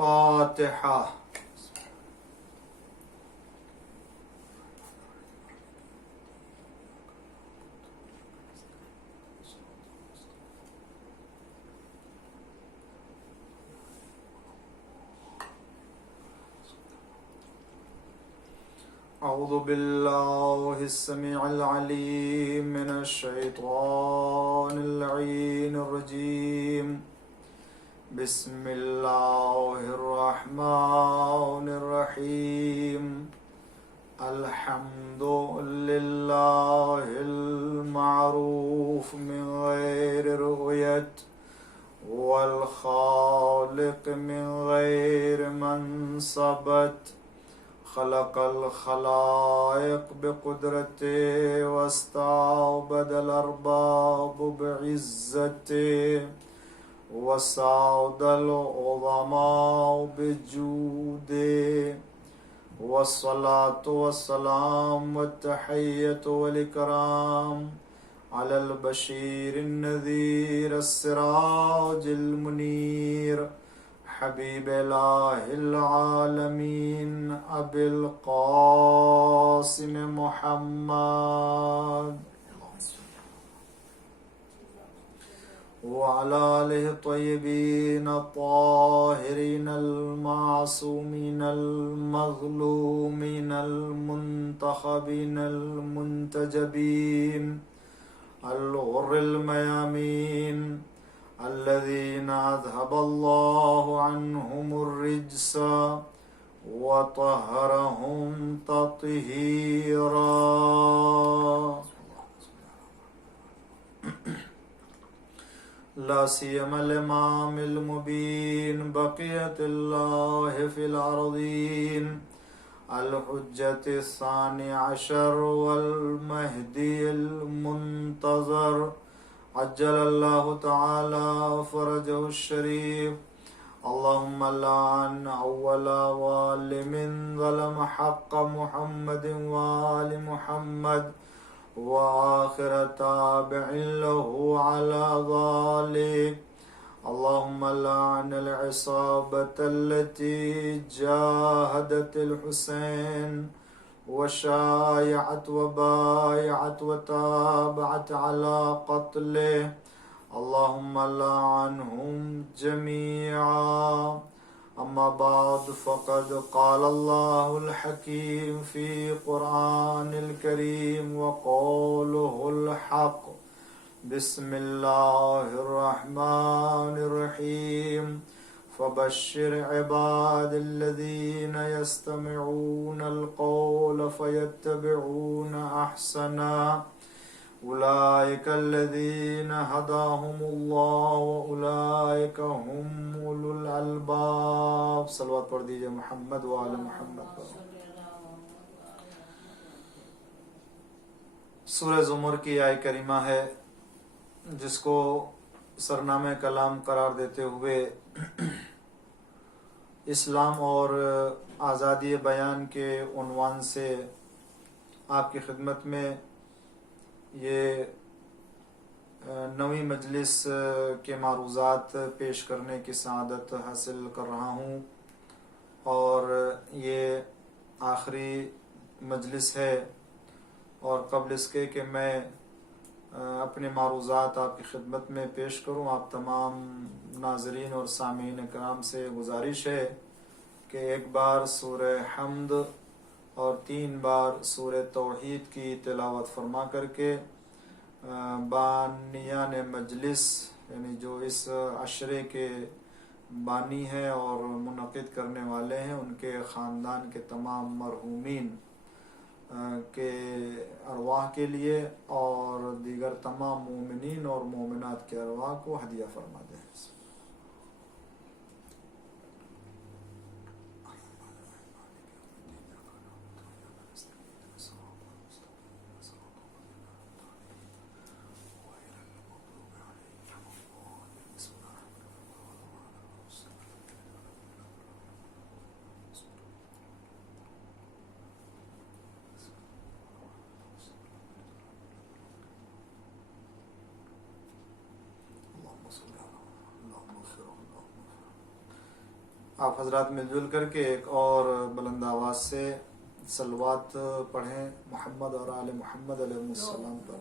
فاتحہ. اعوذ باللہ السمیع العلیم من الشیطان اللعین الرجیم. بسم اللہ الرحمن الرحیم. الحمد للہ المعروف من غیر رؤیت والخالق من غیر منصبت. خلق الخلائق بقدرته واستعبد الأرباب بعزته وسعد العظماء بجوده. والصلاة والسلام والتحية والإكرام على البشير النذير السراج المنير حبیب الہ العالمین ابی القاسم محمد وعلى آلہ الطیبین الطاہرین المعصومین المظلومین المنتخبین المنتجبین الغر المیامین الذين أذهب الله عنهم الرجس وطهرهم تطهيرا. لا سيما الإمام المبين بقية الله في الأرضين الحجة الثاني عشر والمهدي المنتظر عجل الله تعالى فرجه الشريف. اللهم لعن أول ظالم ظلم حق محمد وآل محمد وآخر تابع له على ذلك. اللهم لعن العصابة التي جاهدت الحسين وشايعت وبايعت وتابعت على قتله. اللهم لعنهم جميعا. أما بعد فقد قال الله الحكيم في قرآن الكريم وقوله الحق. بسم الله الرحمن الرحيم. فبشر عباد الذين يستمعون القول فيتبعون أحسنا. أولئك الذين هداهم الله وأولئك هم أولو الألباب. صلوات پڑھ دیجئے محمد وآل محمد. سورہ زمر کی آیہ کریمہ ہے جس کو سرنامہ کلام قرار دیتے ہوئے اسلام اور آزادی بیان کے عنوان سے آپ کی خدمت میں یہ 9ویں مجلس کے معروضات پیش کرنے کی سعادت حاصل کر رہا ہوں، اور یہ آخری مجلس ہے. اور قبل اس کے کہ میں اپنے معروضات آپ کی خدمت میں پیش کروں، آپ تمام ناظرین اور سامعین کرام سے گزارش ہے کہ ایک بار سورہ حمد اور 3 بار سورہ توحید کی تلاوت فرما کر کے بانیان مجلس، یعنی جو اس عشرے کے بانی ہیں اور منعقد کرنے والے ہیں، ان کے خاندان کے تمام مرحومین کے ارواح کے لیے اور دیگر تمام مومنین اور مومنات کے ارواح کو ہدیہ فرما دیں. آپ حضرات مل جل کر کے ایک اور بلند آواز سے صلوات پڑھیں محمد اور آل محمد علیہ السلام پر۔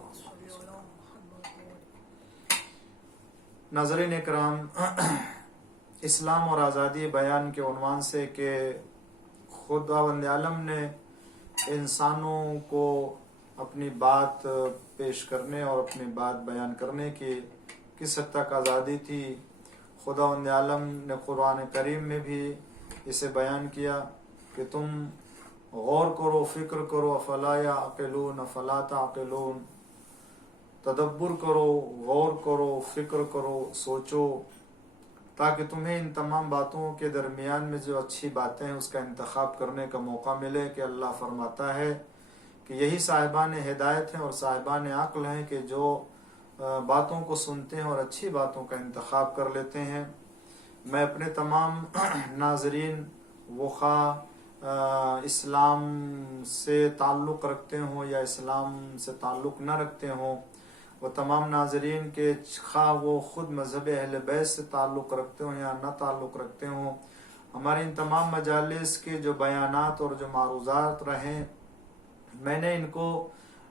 ناظرین اکرام، اسلام اور آزادی بیان کے عنوان سے کہ خداوند عالم نے انسانوں کو اپنی بات پیش کرنے اور اپنی بات بیان کرنے کی کس حد تک آزادی تھی، خداوند عالم نے قرآن کریم میں بھی اسے بیان کیا کہ تم غور کرو، فکر کرو، افلا یعقلون افلا تعقلون، تدبر کرو، غور کرو، فکر کرو، سوچو، تاکہ تمہیں ان تمام باتوں کے درمیان میں جو اچھی باتیں ہیں اس کا انتخاب کرنے کا موقع ملے۔ کہ اللہ فرماتا ہے کہ یہی صاحبان ہدایت ہیں اور صاحبان عقل ہیں کہ جو باتوں کو سنتے ہیں اور اچھی باتوں کا انتخاب کر لیتے ہیں۔ میں اپنے تمام ناظرین، وہ خواہ اسلام سے تعلق رکھتے ہوں یا اسلام سے تعلق نہ رکھتے ہوں، وہ تمام ناظرین کے خواہ وہ خود مذہب اہل بیت سے تعلق رکھتے ہوں یا نہ تعلق رکھتے ہوں، ہماری ان تمام مجالس کے جو بیانات اور جو معروضات رہیں، میں نے ان کو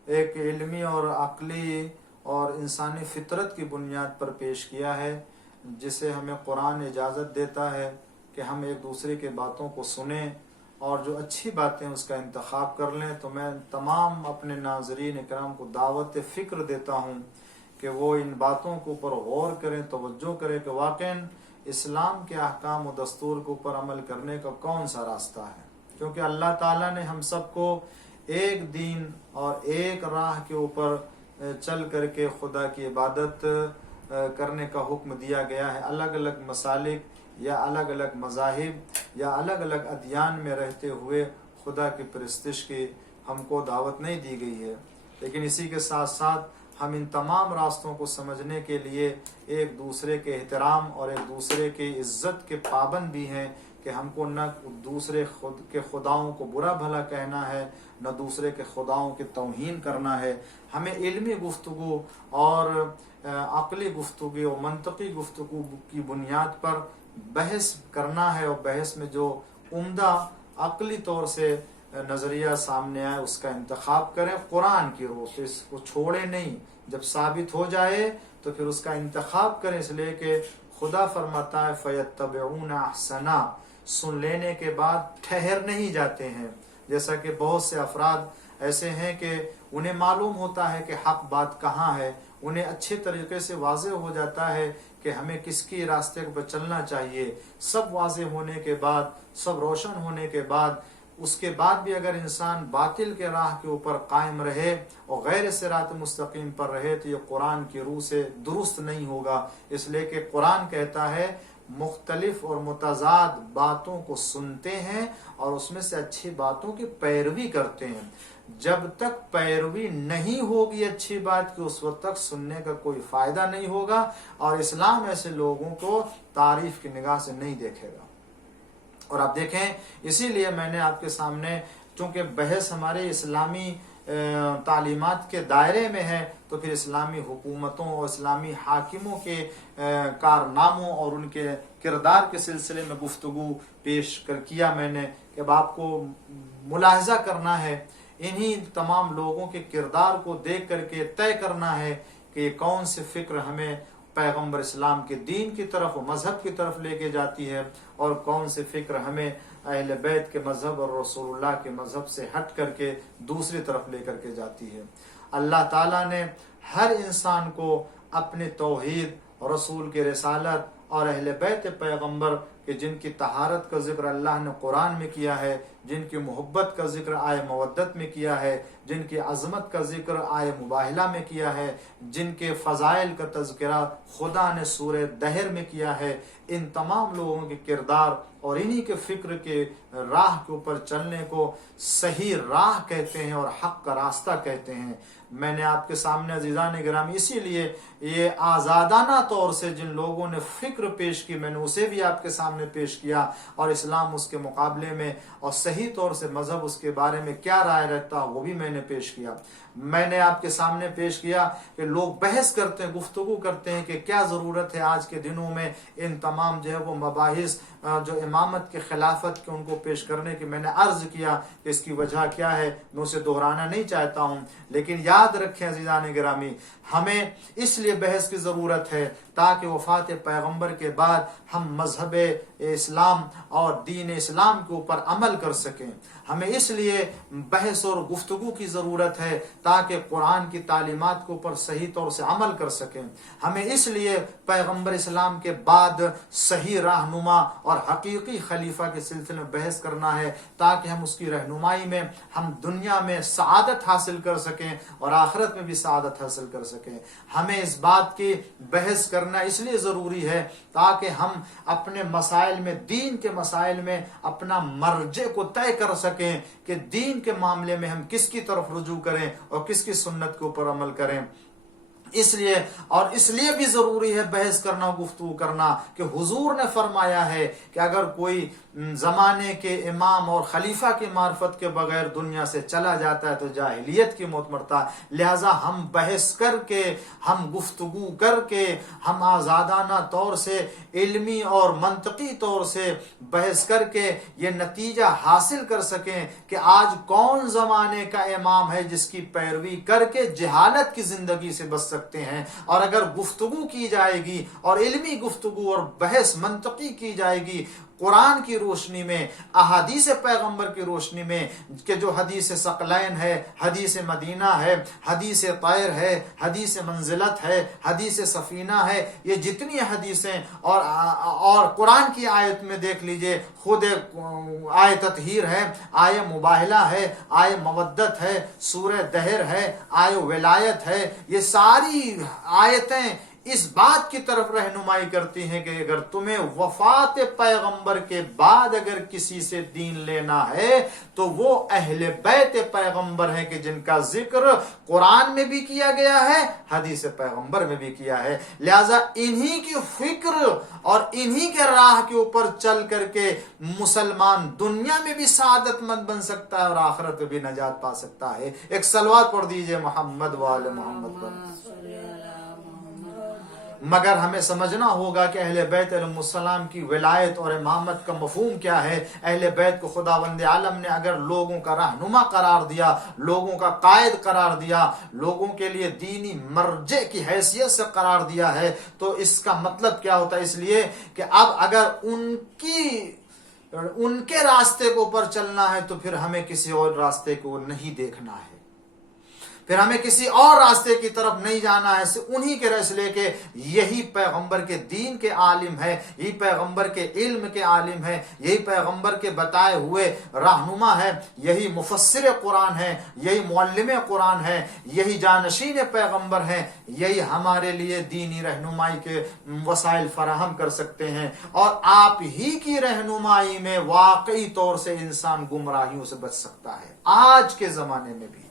ایک علمی اور عقلی اور انسانی فطرت کی بنیاد پر پیش کیا ہے، جسے ہمیں قرآن اجازت دیتا ہے کہ ہم ایک دوسرے کے باتوں کو سنیں اور جو اچھی باتیں اس کا انتخاب کر لیں۔ تو میں تمام اپنے ناظرین اکرام کو دعوت فکر دیتا ہوں کہ وہ ان باتوں کے اوپر غور کریں، توجہ کریں کہ واقعاً اسلام کے احکام و دستور کے اوپر عمل کرنے کا کون سا راستہ ہے، کیونکہ اللہ تعالیٰ نے ہم سب کو ایک دین اور ایک راہ کے اوپر چل کر کے خدا کی عبادت کرنے کا حکم دیا گیا ہے۔ الگ الگ مسالک یا الگ الگ مذاہب یا الگ الگ ادیان میں رہتے ہوئے خدا کی پرستش کی ہم کو دعوت نہیں دی گئی ہے، لیکن اسی کے ساتھ ساتھ ہم ان تمام راستوں کو سمجھنے کے لیے ایک دوسرے کے احترام اور ایک دوسرے کی عزت کے پابند بھی ہیں کہ ہم کو نہ دوسرے خود کے خداؤں کو برا بھلا کہنا ہے، نہ دوسرے کے خداؤں کی توہین کرنا ہے۔ ہمیں علمی گفتگو اور عقلی گفتگو اور منطقی گفتگو کی بنیاد پر بحث کرنا ہے، اور بحث میں جو عمدہ عقلی طور سے نظریہ سامنے آئے اس کا انتخاب کریں قرآن کی روح سے، اس کو چھوڑے نہیں، جب ثابت ہو جائے تو پھر اس کا انتخاب کریں، اس لیے کہ خدا فرماتا ہے فَيَتَّبِعُونَ أَحْسَنَا، سن لینے کے بعد ٹھہر نہیں جاتے ہیں۔ جیسا کہ بہت سے افراد ایسے ہیں کہ انہیں معلوم ہوتا ہے کہ حق بات کہاں ہے، انہیں اچھے طریقے سے واضح ہو جاتا ہے کہ ہمیں کس کی راستے پر چلنا چاہیے، سب واضح ہونے کے بعد، سب روشن ہونے کے بعد، اس کے بعد بھی اگر انسان باطل کے راہ کے اوپر قائم رہے اور غیر صراط مستقیم پر رہے تو یہ قرآن کی روح سے درست نہیں ہوگا۔ اس لیے کہ قرآن کہتا ہے مختلف اور متضاد باتوں کو سنتے ہیں اور اس میں سے اچھی باتوں کی پیروی کرتے ہیں۔ جب تک پیروی نہیں ہوگی اچھی بات کی، اس وقت تک سننے کا کوئی فائدہ نہیں ہوگا، اور اسلام ایسے لوگوں کو تعریف کی نگاہ سے نہیں دیکھے گا۔ اور آپ دیکھیں، اسی لیے میں نے آپ کے سامنے، چونکہ بحث ہمارے اسلامی تعلیمات کے دائرے میں ہے، تو پھر اسلامی حکومتوں اور اسلامی حاکموں کے کارناموں اور ان کے کردار کے سلسلے میں گفتگو پیش کیا میں نے، کہ اب آپ کو ملاحظہ کرنا ہے، انہی تمام لوگوں کے کردار کو دیکھ کر کے طے کرنا ہے کہ یہ کون سی فکر ہمیں پیغمبر اسلام کے دین کی طرف و مذہب کی طرف لے کے جاتی ہے، اور کون سی فکر ہمیں اہل بیت کے مذہب اور رسول اللہ کے مذہب سے ہٹ کر کے دوسری طرف لے کر کے جاتی ہے۔ اللہ تعالیٰ نے ہر انسان کو اپنے توحید، رسول کی رسالت اور اہل بیت پیغمبر کہ جن کی طہارت کا ذکر اللہ نے قرآن میں کیا ہے، جن کی محبت کا ذکر آئے مودت میں کیا ہے، جن کی عظمت کا ذکر آئے مباہلہ میں کیا ہے، جن کے فضائل کا تذکرہ خدا نے سورہ دہر میں کیا ہے، ان تمام لوگوں کے کردار اور انہی کے فکر کے راہ کے اوپر چلنے کو صحیح راہ کہتے ہیں اور حق کا راستہ کہتے ہیں۔ میں نے آپ کے سامنے عزیزان گرامی اسی لیے یہ آزادانہ طور سے جن لوگوں نے فکر پیش کی، میں نے اسے بھی آپ کے سامنے پیش کیا، اور اسلام اس کے مقابلے میں اور صحیح صحیح طور سے مذہب اس کے بارے میں کیا رائے رکھتا وہ بھی میں نے پیش کیا. میں نے آپ کے سامنے پیش کیا کہ لوگ بحث کرتے ہیں, گفتگو کرتے ہیں کہ کیا ضرورت ہے آج کے دنوں میں ان تمام جو ہے وہ مباحث جو امامت کے خلافت کے ان کو پیش کرنے کی. میں نے عرض کیا کہ اس کی وجہ کیا ہے, میں اسے دہرانا نہیں چاہتا ہوں, لیکن یاد رکھیں عزیزان گرامی, ہمیں اس لیے بحث کی ضرورت ہے تاکہ وفات پیغمبر کے بعد ہم مذہب اسلام اور دین اسلام کے اوپر عمل کر سکیں. ہمیں اس لیے بحث اور گفتگو کی ضرورت ہے تاکہ قرآن کی تعلیمات کے اوپر صحیح طور سے عمل کر سکیں. ہمیں اس لیے پیغمبر اسلام کے بعد صحیح رہنما اور حقیقی خلیفہ کے سلسلے میں بحث کرنا ہے تاکہ ہم اس کی رہنمائی میں ہم دنیا میں سعادت حاصل کر سکیں اور آخرت میں بھی سعادت حاصل کر سکیں. ہمیں اس بات کی بحث کرنا اس لیے ضروری ہے تاکہ ہم اپنے مسائل میں, دین کے مسائل میں اپنا مرجع کو طے کر سکیں کہ دین کے معاملے میں ہم کس کی طرف رجوع کریں اور کس کی سنت کے اوپر عمل کریں. اس لیے بھی ضروری ہے بحث کرنا, گفتگو کرنا کہ حضور نے فرمایا ہے کہ اگر کوئی زمانے کے امام اور خلیفہ کی معرفت کے بغیر دنیا سے چلا جاتا ہے تو جاہلیت کی موت مرتا. لہذا ہم بحث کر کے, ہم گفتگو کر کے, ہم آزادانہ طور سے, علمی اور منطقی طور سے بحث کر کے یہ نتیجہ حاصل کر سکیں کہ آج کون زمانے کا امام ہے جس کی پیروی کر کے جہالت کی زندگی سے بچ سکتے ہیں. اور اگر گفتگو کی جائے گی اور علمی گفتگو اور بحث منطقی کی جائے گی قرآن کی روشنی میں, احادیث پیغمبر کی روشنی میں, کہ جو حدیث ثقلین ہے, حدیث مدینہ ہے, حدیث طیر ہے, حدیث منزلت ہے, حدیث سفینہ ہے, یہ جتنی حدیثیں اور قرآن کی آیت میں دیکھ لیجئے, خود آیہ تطہیر ہے, آیہ مباہلہ ہے, آیہ مودت ہے, سورہ دہر ہے, آیہ ولایت ہے, یہ ساری آیتیں اس بات کی طرف رہنمائی کرتی ہیں کہ اگر تمہیں وفات پیغمبر کے بعد اگر کسی سے دین لینا ہے تو وہ اہل بیت پیغمبر ہیں کہ جن کا ذکر قرآن میں بھی کیا گیا ہے, حدیث پیغمبر میں بھی کیا ہے. لہذا انہی کی فکر اور انہی کے راہ کے اوپر چل کر کے مسلمان دنیا میں بھی سعادت مند بن سکتا ہے اور آخرت میں بھی نجات پا سکتا ہے. ایک صلوات پڑھ دیجئے محمد وآل محمد پر. مگر ہمیں سمجھنا ہوگا کہ اہل بیت علیہ السلام کی ولایت اور امامت کا مفہوم کیا ہے. اہل بیت کو خداوند عالم نے اگر لوگوں کا رہنما قرار دیا, لوگوں کا قائد قرار دیا, لوگوں کے لیے دینی مرجع کی حیثیت سے قرار دیا ہے تو اس کا مطلب کیا ہوتا ہے؟ اس لیے کہ اب اگر ان کے راستے کے اوپر چلنا ہے تو پھر ہمیں کسی اور راستے کو نہیں دیکھنا ہے, پھر ہمیں کسی اور راستے کی طرف نہیں جانا ہے. انہی کے رس لے کے یہی پیغمبر کے دین کے عالم ہے, یہی پیغمبر کے علم کے عالم ہے, یہی پیغمبر کے بتائے ہوئے رہنما ہے, یہی مفسر قرآن ہے, یہی معلم قرآن ہے, یہی جانشین پیغمبر ہیں, یہی ہمارے لیے دینی رہنمائی کے وسائل فراہم کر سکتے ہیں. اور آپ ہی کی رہنمائی میں واقعی طور سے انسان گمراہیوں سے بچ سکتا ہے آج کے زمانے میں بھی.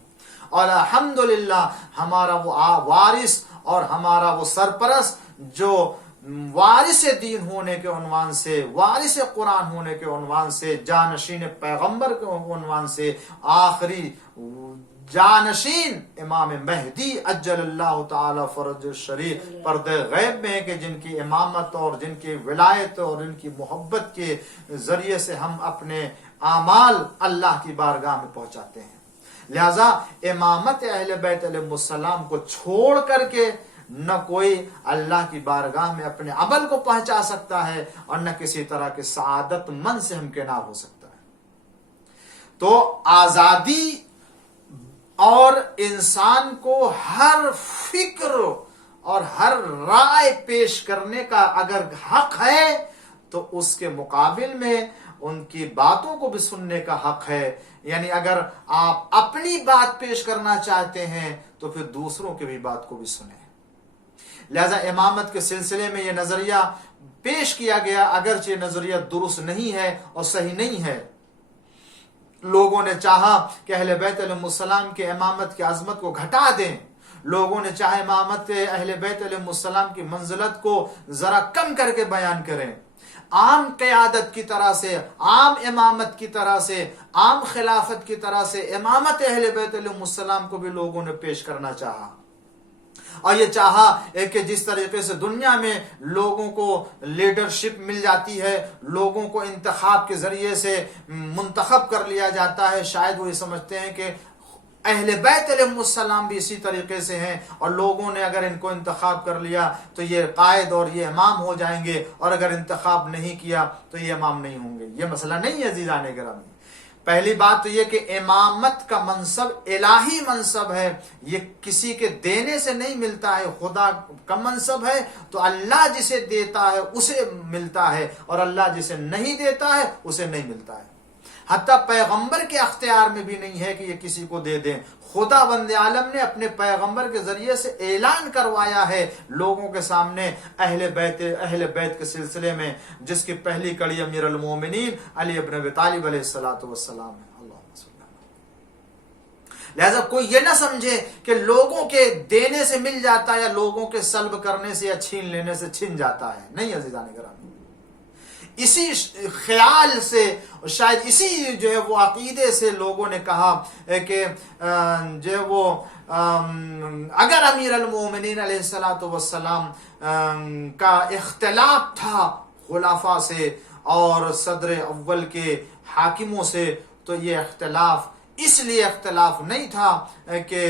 اور الحمدللہ ہمارا وہ وارث اور ہمارا وہ سرپرست جو وارث دین ہونے کے عنوان سے, وارث قرآن ہونے کے عنوان سے, جانشین پیغمبر کے عنوان سے, آخری جانشین امام مہدی اجل اللہ تعالی فرج الشریف پردے غیب میں کہ جن کی امامت اور جن کی ولایت اور ان کی محبت کے ذریعے سے ہم اپنے اعمال اللہ کی بارگاہ میں پہنچاتے ہیں. لہذا امامت اہل بیت علیہ السلام کو چھوڑ کر کے نہ کوئی اللہ کی بارگاہ میں اپنے عمل کو پہنچا سکتا ہے اور نہ کسی طرح کے سعادت مند سے ہمکنار ہو سکتا ہے. تو آزادی اور انسان کو ہر فکر اور ہر رائے پیش کرنے کا اگر حق ہے تو اس کے مقابل میں ان کی باتوں کو بھی سننے کا حق ہے. یعنی اگر آپ اپنی بات پیش کرنا چاہتے ہیں تو پھر دوسروں کی بھی بات کو بھی سنیں. لہذا امامت کے سلسلے میں یہ نظریہ پیش کیا گیا, اگرچہ یہ نظریہ درست نہیں ہے اور صحیح نہیں ہے. لوگوں نے چاہا کہ اہل بیت علیہ السلام کے امامت کی عظمت کو گھٹا دیں, لوگوں نے چاہے امامت اہل بیت علیہ السلام کی منزلت کو ذرا کم کر کے بیان کریں. عام قیادت کی طرح سے، عام امامت کی طرح سے، عام خلافت کی طرح سے امامت اہل بیت علیہ السلام کو بھی لوگوں نے پیش کرنا چاہا، اور یہ چاہا کہ جس طریقے سے دنیا میں لوگوں کو لیڈرشپ مل جاتی ہے، لوگوں کو انتخاب کے ذریعے سے منتخب کر لیا جاتا ہے، شاید وہ یہ سمجھتے ہیں کہ اہل بیت علیہ السلام بھی اسی طریقے سے ہیں، اور لوگوں نے اگر ان کو انتخاب کر لیا تو یہ قائد اور یہ امام ہو جائیں گے، اور اگر انتخاب نہیں کیا تو یہ امام نہیں ہوں گے۔ یہ مسئلہ نہیں ہے عزیزان گرامی۔ پہلی بات تو یہ کہ امامت کا منصب الہی منصب ہے، یہ کسی کے دینے سے نہیں ملتا ہے، خدا کا منصب ہے تو اللہ جسے دیتا ہے اسے ملتا ہے، اور اللہ جسے نہیں دیتا ہے اسے نہیں ملتا ہے۔ حتیٰ پیغمبر کے اختیار میں بھی نہیں ہے کہ یہ کسی کو دے دیں۔ خدا بند عالم نے اپنے پیغمبر کے ذریعے سے اعلان کروایا ہے لوگوں کے سامنے اہل بیت کے سلسلے میں، جس کی پہلی کڑی امیر المومنین علی ابن ابی طالب علیہ السلام ہے۔ اللہم صلی اللہ علیہ وسلم۔ لہذا کوئی یہ نہ سمجھے کہ لوگوں کے دینے سے مل جاتا ہے، یا لوگوں کے سلب کرنے سے یا چھین لینے سے چھن جاتا ہے، نہیں عزیزان گرامی۔ اسی خیال سے، شاید اسی جو ہے وہ عقیدے سے لوگوں نے کہا کہ جو ہے وہ اگر امیر المومنین علیہ السلام کا اختلاف تھا خلفاء سے اور صدر اول کے حاکموں سے، تو یہ اختلاف اس لیے اختلاف نہیں تھا کہ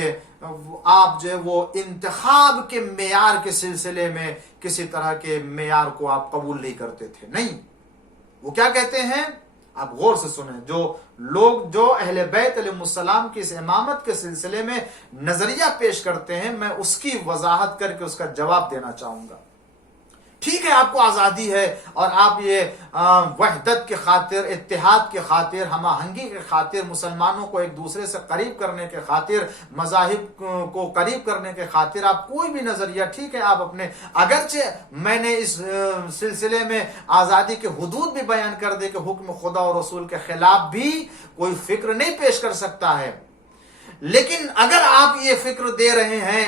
آپ جو ہے وہ انتخاب کے معیار کے سلسلے میں کسی طرح کے معیار کو آپ قبول نہیں کرتے تھے، نہیں۔ وہ کیا کہتے ہیں، آپ غور سے سنیں، جو اہل بیت علیہ السلام کی اس امامت کے سلسلے میں نظریہ پیش کرتے ہیں، میں اس کی وضاحت کر کے اس کا جواب دینا چاہوں گا۔ ٹھیک ہے، آپ کو آزادی ہے، اور آپ یہ وحدت کے خاطر، اتحاد کے خاطر، ہم آہنگی کے خاطر، مسلمانوں کو ایک دوسرے سے قریب کرنے کے خاطر، مذاہب کو قریب کرنے کے خاطر آپ کوئی بھی نظریہ، ٹھیک ہے، آپ اپنے، اگرچہ میں نے اس سلسلے میں آزادی کے حدود بھی بیان کر دے کہ حکم خدا اور رسول کے خلاف بھی کوئی فکر نہیں پیش کر سکتا ہے، لیکن اگر آپ یہ فکر دے رہے ہیں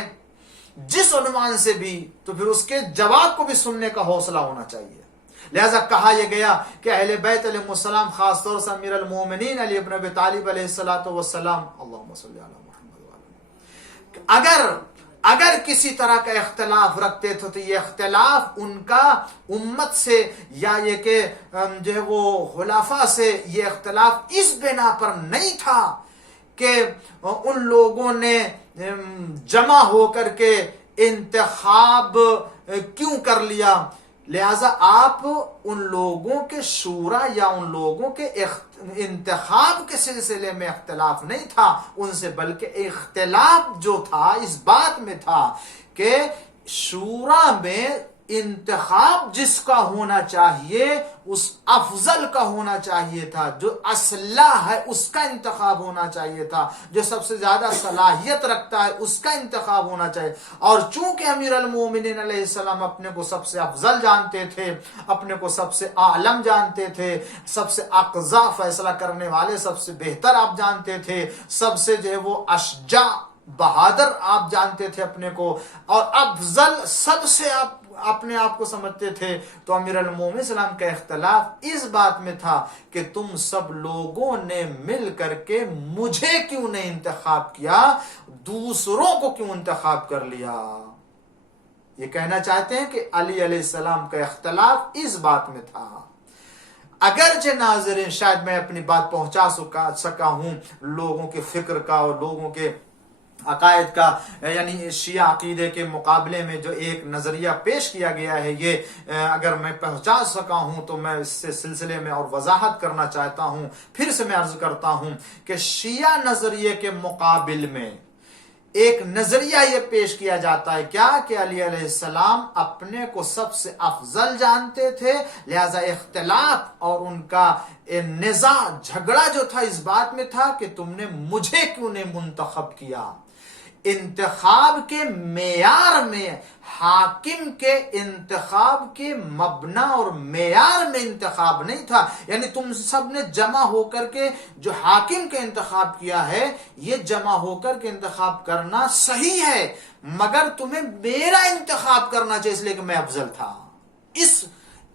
جس عنوان سے بھی، تو پھر اس کے جواب کو بھی سننے کا حوصلہ ہونا چاہیے۔ لہذا کہا یہ گیا کہ اہل بیت علیہ السلام، خاص طور سے امیر المومنین علی ابن ابی طالب علیہ السلام، اللہم صلی علی محمد اگر کسی طرح کا اختلاف رکھتے تھے تو یہ اختلاف ان کا امت سے، یا یہ کہ جو ہے وہ خلفاء سے، یہ اختلاف اس بنا پر نہیں تھا کہ ان لوگوں نے جمع ہو کر کے انتخاب کیوں کر لیا، لہذا آپ ان لوگوں کے شورا یا ان لوگوں کے انتخاب کے سلسلے میں اختلاف نہیں تھا ان سے، بلکہ اختلاف جو تھا اس بات میں تھا کہ شورا میں انتخاب جس کا ہونا چاہیے اس افضل کا ہونا چاہیے تھا، جو اصلح ہے اس کا انتخاب ہونا چاہیے تھا، جو سب سے زیادہ صلاحیت رکھتا ہے اس کا انتخاب ہونا چاہیے۔ اور چونکہ امیر المومنین علیہ السلام اپنے کو سب سے افضل جانتے تھے، اپنے کو سب سے عالم جانتے تھے، سب سے اقضا فیصلہ کرنے والے، سب سے بہتر آپ جانتے تھے، سب سے جو ہے وہ اشجاع بہادر آپ جانتے تھے اپنے کو، اور افضل سب سے آپ اپنے آپ کو سمجھتے تھے، تو امیر المومنین السلام کا اختلاف اس بات میں تھا کہ تم سب لوگوں نے مل کر کے مجھے کیوں نہیں انتخاب کیا، دوسروں کو کیوں انتخاب کر لیا۔ یہ کہنا چاہتے ہیں کہ علی علیہ السلام کا اختلاف اس بات میں تھا۔ اگرچہ ناظرین شاید میں اپنی بات پہنچا سکا ہوں لوگوں کے فکر کا اور لوگوں کے عقائد کا، یعنی شیعہ عقیدے کے مقابلے میں جو ایک نظریہ پیش کیا گیا ہے، یہ اگر میں پہنچا سکا ہوں تو میں اس سے سلسلے میں اور وضاحت کرنا چاہتا ہوں۔ پھر سے میں عرض کرتا ہوں کہ شیعہ نظریے کے مقابل میں ایک نظریہ یہ پیش کیا جاتا ہے کیا کہ علی علیہ السلام اپنے کو سب سے افضل جانتے تھے، لہذا اختلاف اور ان کا نزاع، جھگڑا جو تھا اس بات میں تھا کہ تم نے مجھے کیوں نہیں منتخب کیا۔ انتخاب کے معیار میں، حاکم کے انتخاب کے مبنا اور معیار میں انتخاب نہیں تھا، یعنی تم سب نے جمع ہو کر کے جو حاکم کے انتخاب کیا ہے، یہ جمع ہو کر کے انتخاب کرنا صحیح ہے، مگر تمہیں میرا انتخاب کرنا چاہیے اس لیے کہ میں افضل تھا۔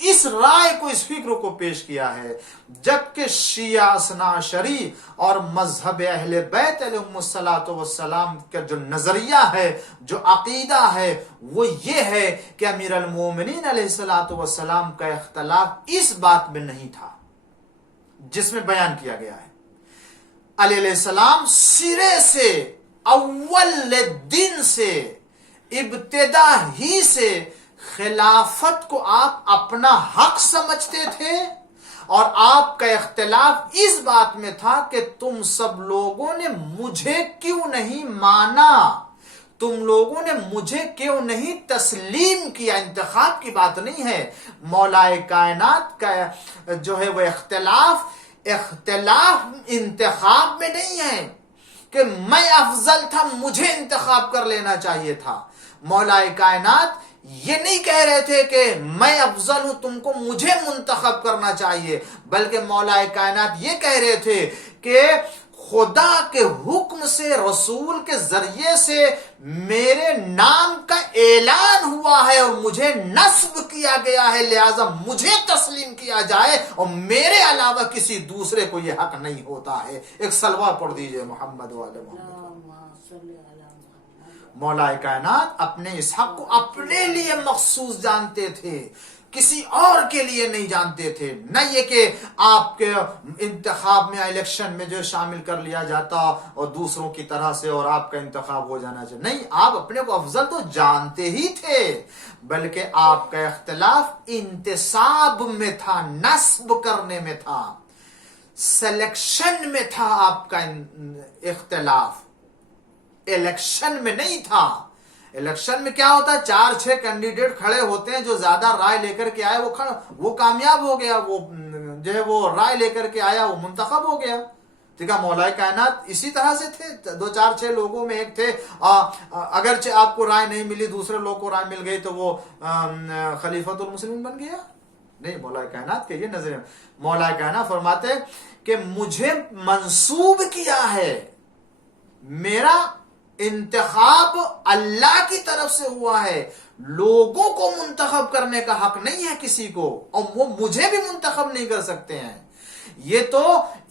اس رائے کو، اس فکر کو پیش کیا ہے، جبکہ شیعہ اثنا عشری اور مذہب اہل بیت علیہم الصلوۃ والسلام کا جو نظریہ ہے، جو عقیدہ ہے، وہ یہ ہے کہ امیر المومنین علیہ الصلوۃ والسلام کا اختلاف اس بات میں نہیں تھا جس میں بیان کیا گیا ہے۔ علی علیہ السلام سرے سے، اول دن سے، ابتدا ہی سے خلافت کو آپ اپنا حق سمجھتے تھے، اور آپ کا اختلاف اس بات میں تھا کہ تم سب لوگوں نے مجھے کیوں نہیں مانا، تم لوگوں نے مجھے کیوں نہیں تسلیم کیا۔ انتخاب کی بات نہیں ہے، مولا کائنات کا جو ہے وہ اختلاف انتخاب میں نہیں ہے کہ میں افضل تھا، مجھے انتخاب کر لینا چاہیے تھا۔ مولا کائنات یہ نہیں کہہ رہے تھے کہ میں افضل ہوں، تم کو مجھے منتخب کرنا چاہیے، بلکہ مولا کائنات یہ کہہ رہے تھے کہ خدا کے حکم سے، رسول کے ذریعے سے میرے نام کا اعلان ہوا ہے اور مجھے نصب کیا گیا ہے، لہذا مجھے تسلیم کیا جائے، اور میرے علاوہ کسی دوسرے کو یہ حق نہیں ہوتا ہے۔ ایک صلوہ پڑھ دیجئے محمد والے محمد۔ مولا کائنات اپنے اس حق کو اپنے لیے مخصوص جانتے تھے، کسی اور کے لیے نہیں جانتے تھے۔ نہ یہ کہ آپ کے انتخاب میں، الیکشن میں جو شامل کر لیا جاتا اور دوسروں کی طرح سے اور آپ کا انتخاب ہو جانا چاہیے، نہیں، آپ اپنے کو افضل تو جانتے ہی تھے، بلکہ آپ کا اختلاف انتصاب میں تھا، نصب کرنے میں تھا، سلیکشن میں تھا آپ کا اختلاف، الیکشن میں نہیں تھا۔ الیکشن میں کیا ہوتا ہے، 4-6 کینڈیڈیٹ کھڑے ہوتے ہیں، جو زیادہ رائے لے کر کے آئے وہ کامیاب ہو گیا، وہ جو ہے وہ رائے لے کر کے آیا، وہ منتخب ہو گیا۔ ٹھیک ہے، مولا کائنات اسی طرح سے تھے، 2-4-6 لوگوں میں ایک تھے، اگرچہ آپ کو رائے نہیں ملی، دوسرے لوگ کو رائے مل گئی تو وہ خلیفۃ المسلمین بن گیا؟ نہیں، مولا کائنات کے یہ نظر، مولا کائنات فرماتے کہ مجھے منسوب کیا ہے، میرا انتخاب اللہ کی طرف سے ہوا ہے، لوگوں کو منتخب کرنے کا حق نہیں ہے کسی کو، اور وہ مجھے بھی منتخب نہیں کر سکتے ہیں۔ یہ تو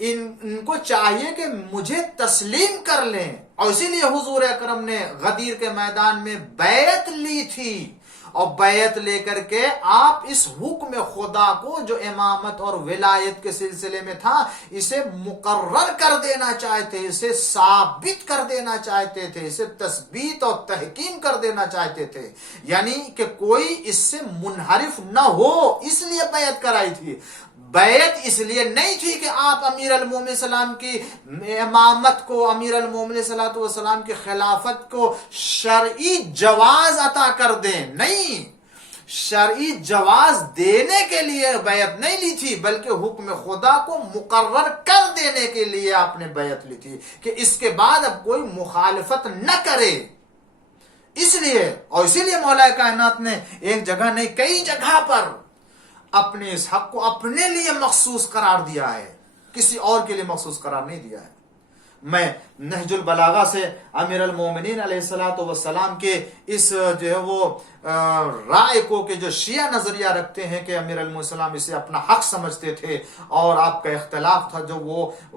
ان کو چاہیے کہ مجھے تسلیم کر لیں، اور اسی لیے حضور اکرم نے غدیر کے میدان میں بیعت لی تھی، اور بیعت لے کر کے آپ اس حکم خدا کو جو امامت اور ولایت کے سلسلے میں تھا، اسے مقرر کر دینا چاہتے، اسے ثابت کر دینا چاہتے تھے، اسے تثبیت اور تحکیم کر دینا چاہتے تھے، یعنی کہ کوئی اس سے منحرف نہ ہو، اس لیے بیعت کرائی تھی۔ بیعت اس لیے نہیں تھی کہ آپ امیر المومنین السلام کی امامت کو، امیر المومنین صلی اللہ علیہ وسلم کی خلافت کو شرعی جواز عطا کر دیں، نہیں، شرعی جواز دینے کے لیے بیعت نہیں لی تھی، بلکہ حکم خدا کو مقرر کر دینے کے لیے آپ نے بیعت لی تھی کہ اس کے بعد اب کوئی مخالفت نہ کرے۔ اس لیے، اور اسی لیے مولا کائنات نے ایک جگہ نہیں کئی جگہ پر اپنے اس حق کو اپنے لیے مخصوص قرار دیا ہے، کسی اور کے لیے مخصوص قرار نہیں دیا ہے۔ میں نہج البلاغہ سے امیر المومنین علیہ السلام کے اس جو ہے وہ رائے کو کہ جو شیعہ نظریہ رکھتے ہیں کہ امیر المومنین السلام اسے اپنا حق سمجھتے تھے، اور آپ کا اختلاف تھا جو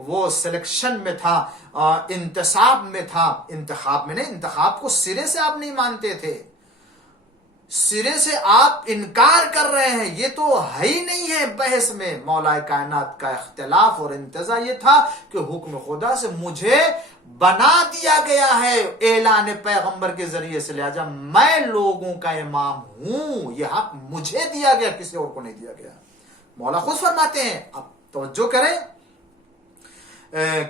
وہ سلیکشن میں تھا، انتصاب میں تھا، انتخاب میں نہیں، انتخاب کو سرے سے آپ نہیں مانتے تھے، سرے سے آپ انکار کر رہے ہیں، یہ تو ہے ہی نہیں ہے بحث میں۔ مولا کائنات کا اختلاف اور انتزاع یہ تھا کہ حکم خدا سے مجھے بنا دیا گیا ہے اعلان پیغمبر کے ذریعے سے، لہذا میں لوگوں کا امام ہوں، یہ حق مجھے دیا گیا، کسی اور کو نہیں دیا گیا۔ مولا خود فرماتے ہیں، اب توجہ کریں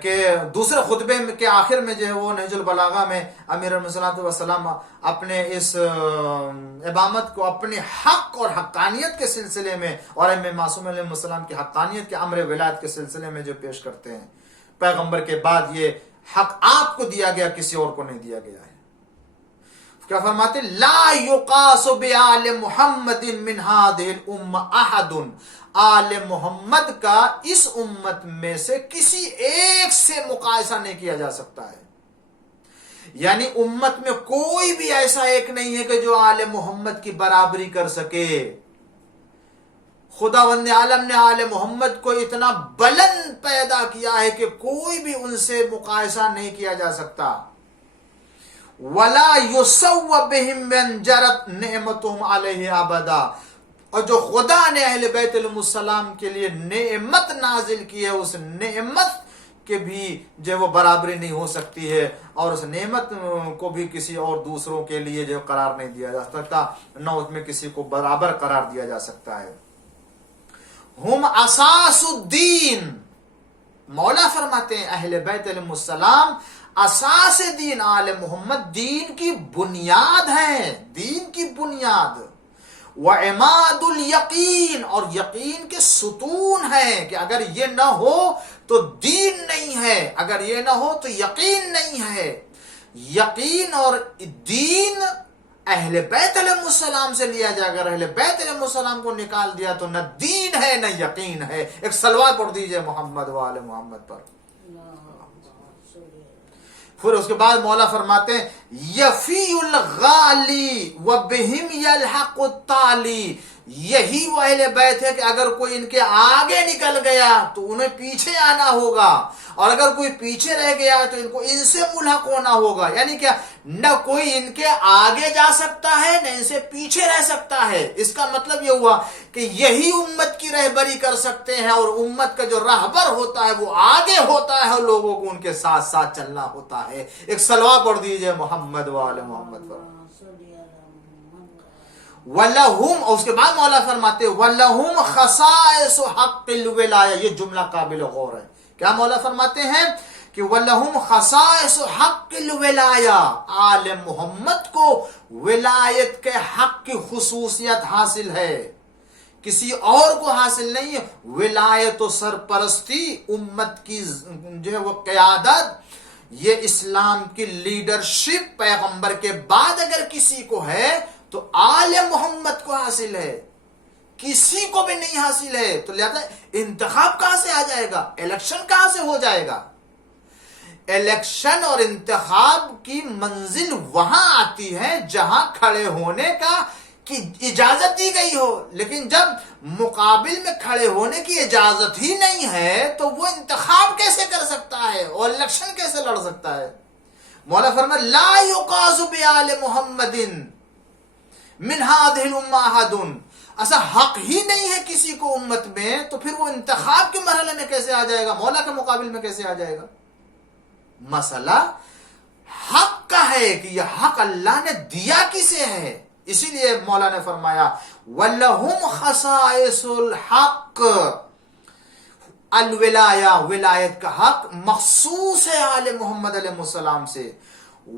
کہ دوسرے خطبے کے آخر میں جو ہے وہ نہج البلاغہ میں امیر المومنین والسلام اپنے اس امامت کو اپنے حق اور حقانیت کے سلسلے میں، اور امام معصوم علیہ السلام کی حقانیت کے امر ولایت کے سلسلے میں جو پیش کرتے ہیں، پیغمبر کے بعد یہ حق آپ کو دیا گیا، کسی اور کو نہیں دیا گیا ہے۔ کیا فرماتے؟ لا یقاس بآل محمد من هذه الامه احد، آل محمد کا اس امت میں سے کسی ایک سے مقایسہ نہیں کیا جا سکتا ہے، یعنی امت میں کوئی بھی ایسا ایک نہیں ہے کہ جو آل محمد کی برابری کر سکے۔ خداوند عالم نے آل محمد کو اتنا بلند پیدا کیا ہے کہ کوئی بھی ان سے مقایسہ نہیں کیا جا سکتا. وَلَا يُسَوَّ بِهِمْ مَنْ جَرَتْ نِعْمَتُهُمْ عَلَيْهِ أَبَدًا. اور جو خدا نے اہل بیت علیہ السلام کے لیے نعمت نازل کی ہے اس نعمت کے بھی جو وہ برابری نہیں ہو سکتی ہے، اور اس نعمت کو بھی کسی اور دوسروں کے لیے جو قرار نہیں دیا جا سکتا، نہ اس میں کسی کو برابر قرار دیا جا سکتا ہے. ہم اساس الدین، مولا فرماتے ہیں اہل بیت علیہ السلام اساس دین، آل محمد دین کی بنیاد ہے، دین کی بنیاد. وعماد الیقین، اور یقین کے ستون ہے کہ اگر یہ نہ ہو تو دین نہیں ہے، اگر یہ نہ ہو تو یقین نہیں ہے. یقین اور دین اہل بیت علیہ السلام سے لیا جائے. اگر اہل بیت علیہ السلام کو نکال دیا تو نہ دین ہے نہ یقین ہے. ایک صلوات پڑھ دیجئے محمد و آل محمد پر. پھر اس کے بعد مولا فرماتے ہیں یفی الغالی وبہم یلحق التالی. یہی وہ اہل بیت ہے کہ اگر کوئی ان کے آگے نکل گیا تو انہیں پیچھے آنا ہوگا، اور اگر کوئی پیچھے رہ گیا تو ان کو ان سے ملحق ہونا ہوگا. یعنی کیا، نہ کوئی ان کے آگے جا سکتا ہے نہ ان سے پیچھے رہ سکتا ہے. اس کا مطلب یہ ہوا کہ یہی امت کی رہبری کر سکتے ہیں، اور امت کا جو رہبر ہوتا ہے وہ آگے ہوتا ہے، اور لوگوں کو ان کے ساتھ ساتھ چلنا ہوتا ہے. ایک صلوات پڑھ دیجئے محمد و آل محمد پر. وَلَهُمْ، اور اس کے بعد مولا فرماتے وَلَهُمْ خَصَائِصُ حَقِّ الْوِلَایَہ. یہ جملہ قابل غور ہے. کیا مولا فرماتے ہیں کہ وَلَهُمْ خَصَائِصُ حَقِّ الْوِلَایَہ، آل محمد کو ولایت کے حق کی خصوصیت حاصل ہے، کسی اور کو حاصل نہیں ہے. ولایت و سرپرستی، امت کی جو ہے وہ قیادت، یہ اسلام کی لیڈرشپ پیغمبر کے بعد اگر کسی کو ہے تو آل محمد کو حاصل ہے، کسی کو بھی نہیں حاصل ہے. تو لہذا انتخاب کہاں سے آ جائے گا، الیکشن کہاں سے ہو جائے گا؟ الیکشن اور انتخاب کی منزل وہاں آتی ہے جہاں کھڑے ہونے کا کی اجازت دی گئی ہو. لیکن جب مقابل میں کھڑے ہونے کی اجازت ہی نہیں ہے تو وہ انتخاب کیسے کر سکتا ہے اور الیکشن کیسے لڑ سکتا ہے؟ مولا فرمایا لا یقاس بآل محمد من هذه الامہ احد. ایسا حق ہی نہیں ہے کسی کو امت میں، تو پھر وہ انتخاب کے مرحلے میں کیسے آ جائے گا، مولا کے مقابل میں کیسے آ جائے گا؟ مسئلہ حق کا ہے کہ یہ حق اللہ نے دیا کسے ہے. اسی لیے مولا نے فرمایا وَلَهُمْ خَصَائِصُ الْحَقِّ. الولایہ، ولایت کا حق مخصوص ہے آل محمد علیہ السلام سے.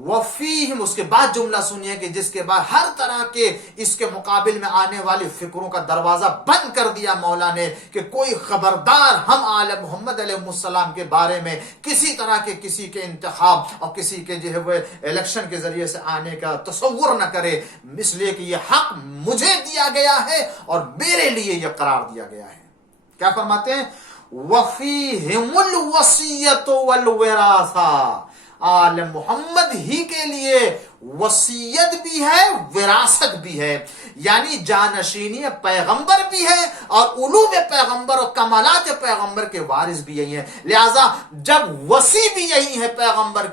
وفیہم، اس کے بعد جملہ سنیے کہ جس کے بعد ہر طرح کے اس کے مقابل میں آنے والی فکروں کا دروازہ بند کر دیا مولا نے کہ کوئی خبردار ہم آل محمد علیہ السلام کے بارے میں کسی طرح کے کسی کے انتخاب اور کسی کے جو ہے وہ الیکشن کے ذریعے سے آنے کا تصور نہ کرے، اس لیے کہ یہ حق مجھے دیا گیا ہے اور میرے لیے یہ قرار دیا گیا ہے. کیا فرماتے ہیں وفیہم الوصیۃ والوراثہ. آل محمد ہی کے لیے وصیت بھی ہے، وراثت بھی ہے، یعنی جانشینی پیغمبر بھی ہے اور علوم پیغمبر اور کمالات پیغمبر کے وارث بھی یہی ہیں. لہذا جب وصی بھی یہی ہے پیغمبر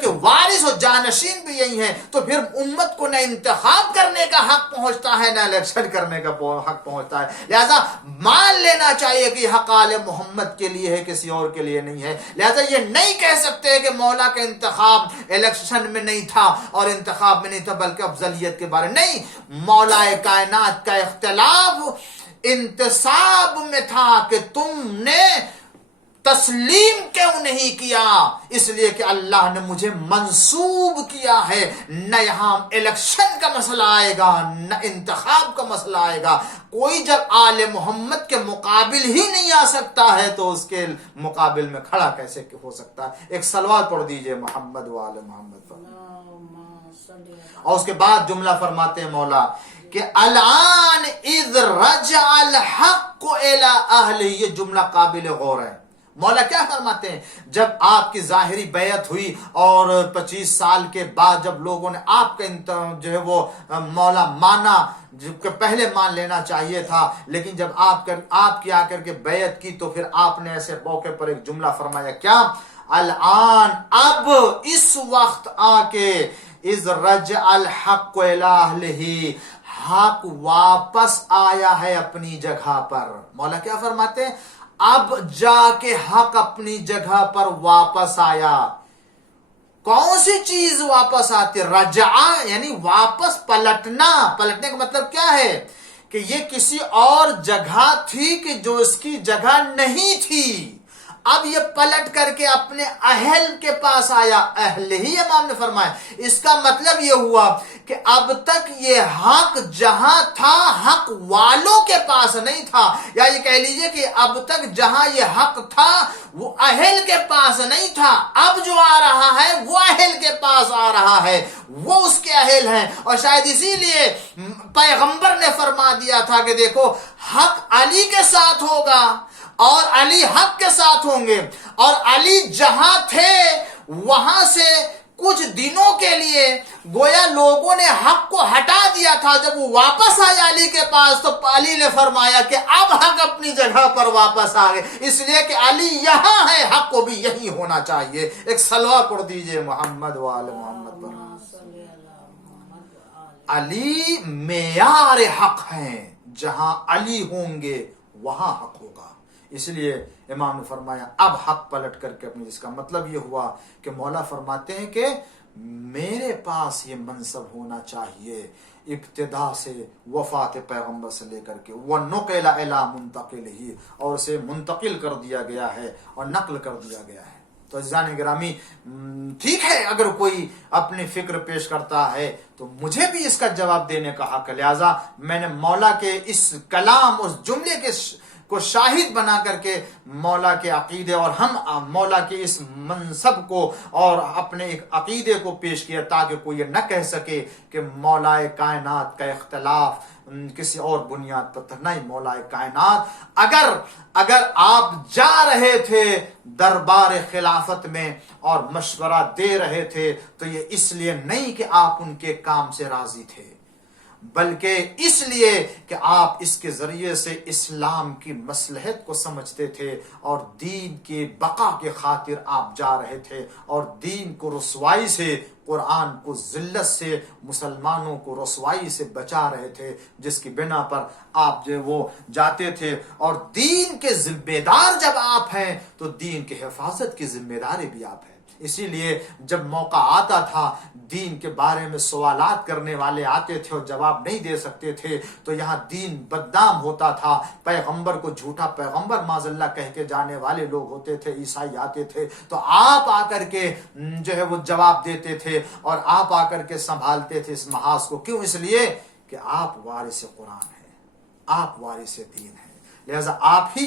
کے وارث اور جانشین بھی یہی ہیں، تو پھر امت کو نہ انتخاب کرنے کا حق پہنچتا ہے نہ الیکشن کرنے کا حق پہنچتا ہے. لہذا مان لینا چاہیے کہ حق آل محمد کے لیے ہے، کسی اور کے لیے نہیں ہے. لہذا یہ نہیں کہہ سکتے کہ مولا کا انتخاب الیکشن میں نہیں تھا اور انتخاب میں نہیں تھا بلکہ افضلیت کے بارے نہیں. مولا کائنات کا اختلاف انتصاب میں تھا کہ تم نے تسلیم کیوں نہیں کیا، اس لیے کہ اللہ نے مجھے منسوب کیا ہے. نہ یہاں الیکشن کا مسئلہ آئے گا نہ انتخاب کا مسئلہ آئے گا. کوئی جب آل محمد کے مقابل ہی نہیں آ سکتا ہے تو اس کے مقابل میں کھڑا کیسے ہو سکتا ہے؟ ایک صلوات پڑھ دیجئے محمد و آل محمد پر. اور اس کے بعد جملہ فرماتے ہیں مولا کہ الان اذ رجع الحق الى اہلہ. یہ جملہ قابل غور ہے. مولا کیا فرماتے ہیں؟ جب آپ کی ظاہری بیعت ہوئی اور 25 سال کے بعد جب لوگوں نے آپ کا جو ہے وہ مولا مانا، جو پہلے مان لینا چاہیے تھا، لیکن جب آپ کی آ کر کے بیعت کی تو پھر آپ نے ایسے موقع پر ایک جملہ فرمایا، کیا؟ الان، اب اس وقت آ کے اذ رجع الحق الی اہلہ، حق واپس آیا ہے اپنی جگہ پر۔ مولا کیا فرماتے ہیں؟ اب جا کے حق اپنی جگہ پر واپس آیا۔ کون سی چیز واپس آتی؟ رجع یعنی واپس پلٹنا۔ پلٹنے کا مطلب کیا ہے؟ کہ یہ کسی اور جگہ تھی کہ جو اس کی جگہ نہیں تھی، اب یہ پلٹ کر کے اپنے اہل کے پاس آیا۔ اہل ہی امام نے فرمایا، اس کا مطلب یہ ہوا کہ اب تک یہ حق جہاں تھا حق والوں کے پاس نہیں تھا، یا یہ کہہ لیجئے کہ اب تک جہاں یہ حق تھا وہ اہل کے پاس نہیں تھا، اب جو آ رہا ہے وہ اہل کے پاس آ رہا ہے، وہ اس کے اہل ہیں۔ اور شاید اسی لیے پیغمبر نے فرما دیا تھا کہ دیکھو حق علی کے ساتھ ہوگا اور علی حق کے ساتھ ہوں گے، اور علی جہاں تھے وہاں سے کچھ دنوں کے لیے گویا لوگوں نے حق کو ہٹا دیا تھا، جب وہ واپس آیا علی کے پاس تو علی نے فرمایا کہ اب حق اپنی جگہ پر واپس آ گئے، اس لیے کہ علی یہاں ہے، حق کو بھی یہی ہونا چاہیے۔ ایک صلوہ پڑھ دیجئے محمد و آل محمد پر۔ علی معیار حق ہیں، جہاں علی ہوں گے وہاں حق ہوگا۔ اس لیے امام نے فرمایا اب حق پلٹ کر کے اپنی، جس کا مطلب یہ ہوا کہ مولا فرماتے ہیں کہ میرے پاس یہ منصب ہونا چاہیے ابتدا سے، وفات پیغمبر سے لے کر کے وَنُقِلَ إِلَىٰ مُنْتَقِلِهِ، اور اسے منتقل کر دیا گیا ہے اور نقل کر دیا گیا ہے۔ تو عزیزان گرامی، ٹھیک ہے اگر کوئی اپنی فکر پیش کرتا ہے تو مجھے بھی اس کا جواب دینے کا حق ہے، لہذا میں نے مولا کے اس کلام، اس جملے کے کو شاہد بنا کر کے مولا کے عقیدے اور ہم مولا کے اس منصب کو اور اپنے ایک عقیدے کو پیش کیا، تاکہ کوئی یہ نہ کہہ سکے کہ مولا کائنات کا اختلاف کسی اور بنیاد پر تھا۔ نہیں، مولا کائنات اگر آپ جا رہے تھے دربار خلافت میں اور مشورہ دے رہے تھے تو یہ اس لیے نہیں کہ آپ ان کے کام سے راضی تھے، بلکہ اس لیے کہ آپ اس کے ذریعے سے اسلام کی مصلحت کو سمجھتے تھے اور دین کی بقا کے خاطر آپ جا رہے تھے، اور دین کو رسوائی سے، قرآن کو ذلت سے، مسلمانوں کو رسوائی سے بچا رہے تھے، جس کی بنا پر آپ جو وہ جاتے تھے۔ اور دین کے ذمہ دار جب آپ ہیں تو دین کی حفاظت کی ذمہ داری بھی آپ ہیں۔ اسی لیے جب موقع آتا تھا، دین کے بارے میں سوالات کرنے والے آتے تھے اور جواب نہیں دے سکتے تھے تو یہاں دین بدنام ہوتا تھا، پیغمبر کو جھوٹا پیغمبر معاذ اللہ کہہ کے جانے والے لوگ ہوتے تھے، عیسائی آتے تھے، تو آپ آ کر کے جو ہے وہ جواب دیتے تھے اور آپ آ کر کے سنبھالتے تھے اس محاذ کو۔ کیوں؟ اس لیے کہ آپ وارث قرآن ہیں، آپ وارث دین ہیں، لہذا آپ ہی